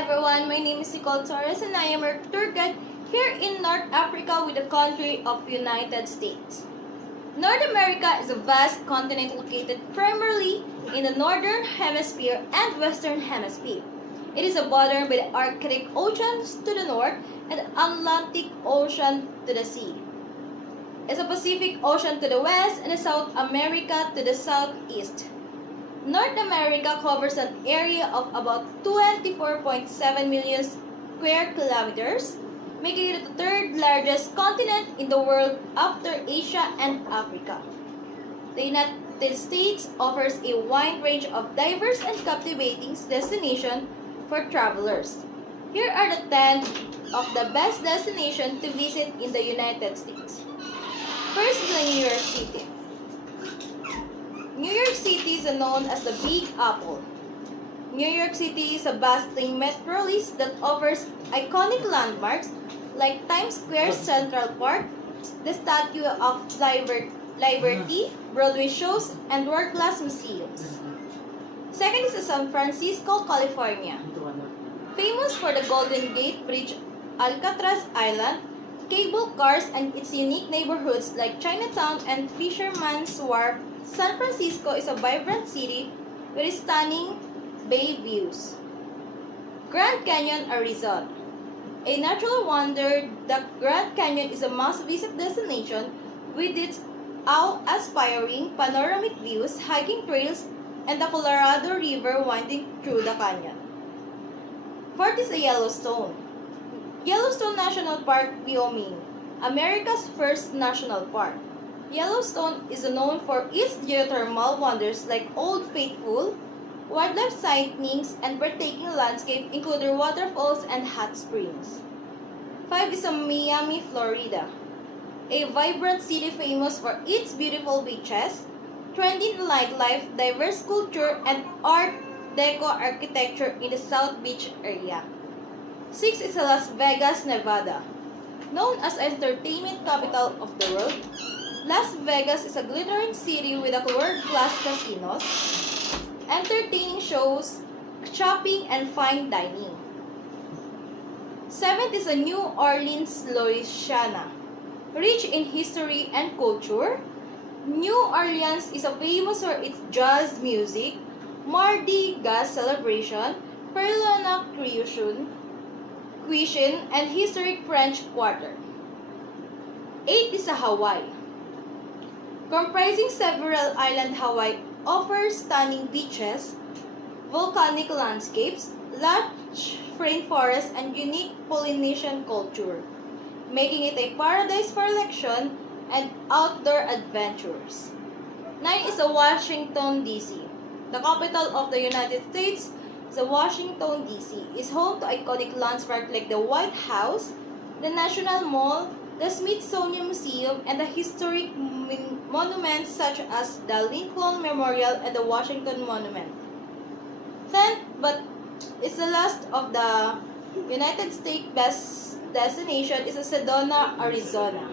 everyone, my name is Nicole Torres and I am your tour guide here in North Africa with the country of United States. North America is a vast continent located primarily in the Northern Hemisphere and Western Hemisphere. It is bordered by the Arctic Ocean to the north and the Atlantic Ocean to the sea. It's a Pacific Ocean to the west and the South America to the southeast. North America covers an area of about 24.7 million square kilometers, making it the third largest continent in the world after Asia and Africa. The United States offers a wide range of diverse and captivating destinations for travelers. Here are the 10 of the best destinations to visit in the United States. First is New York City. New York City is known as the Big Apple. New York City is a bustling metropolis that offers iconic landmarks like Times Square, Central Park, the Statue of Liberty, Broadway shows, and world-class museums. Second is San Francisco, California. Famous for the Golden Gate Bridge, Alcatraz Island, cable cars, and its unique neighborhoods like Chinatown and Fisherman's Wharf, San Francisco is a vibrant city with stunning bay views. Grand Canyon, Arizona. A natural wonder, the Grand Canyon is a must-visit destination with its awe-inspiring panoramic views, hiking trails, and the Colorado River winding through the canyon. Fourth is the Yellowstone. Yellowstone National Park, Wyoming, America's first national park. Yellowstone is known for its geothermal wonders like Old Faithful, wildlife sightings, and breathtaking landscape including waterfalls and hot springs. 5 is Miami, Florida, a vibrant city famous for its beautiful beaches, trendy nightlife, diverse culture, and Art Deco architecture in the South Beach area. 6 is Las Vegas, Nevada. Known as entertainment capital of the world, Las Vegas is a glittering city with world-class casinos, entertaining shows, shopping, and fine dining. 7th is New Orleans, Louisiana. Rich in history and culture, New Orleans is famous for its jazz music, Mardi Gras celebration, Perlona cuisine, and historic French Quarter. 8 is Hawaii. Comprising several islands, Hawaii offers stunning beaches, volcanic landscapes, lush rainforests, and unique Polynesian culture, making it a paradise for election and outdoor adventurers. 9 is Washington, D.C. The capital of the United States, Washington, D.C. is home to iconic landmarks like the White House, the National Mall, the Smithsonian Museum, and the historic monuments such as the Lincoln Memorial and the Washington Monument. 10th, but it's the last of the United States best destination, is Sedona, Arizona.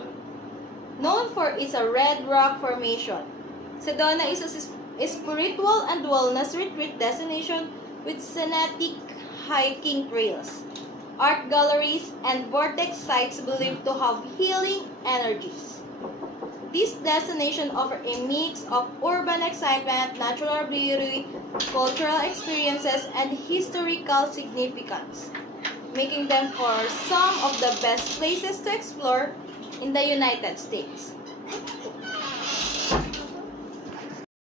Known for its red rock formation, Sedona is a spiritual and wellness retreat destination with scenic hiking trails, art galleries, and vortex sites believed to have healing energies. This destination offers a mix of urban excitement, natural beauty, cultural experiences, and historical significance, making them for some of the best places to explore in the United States.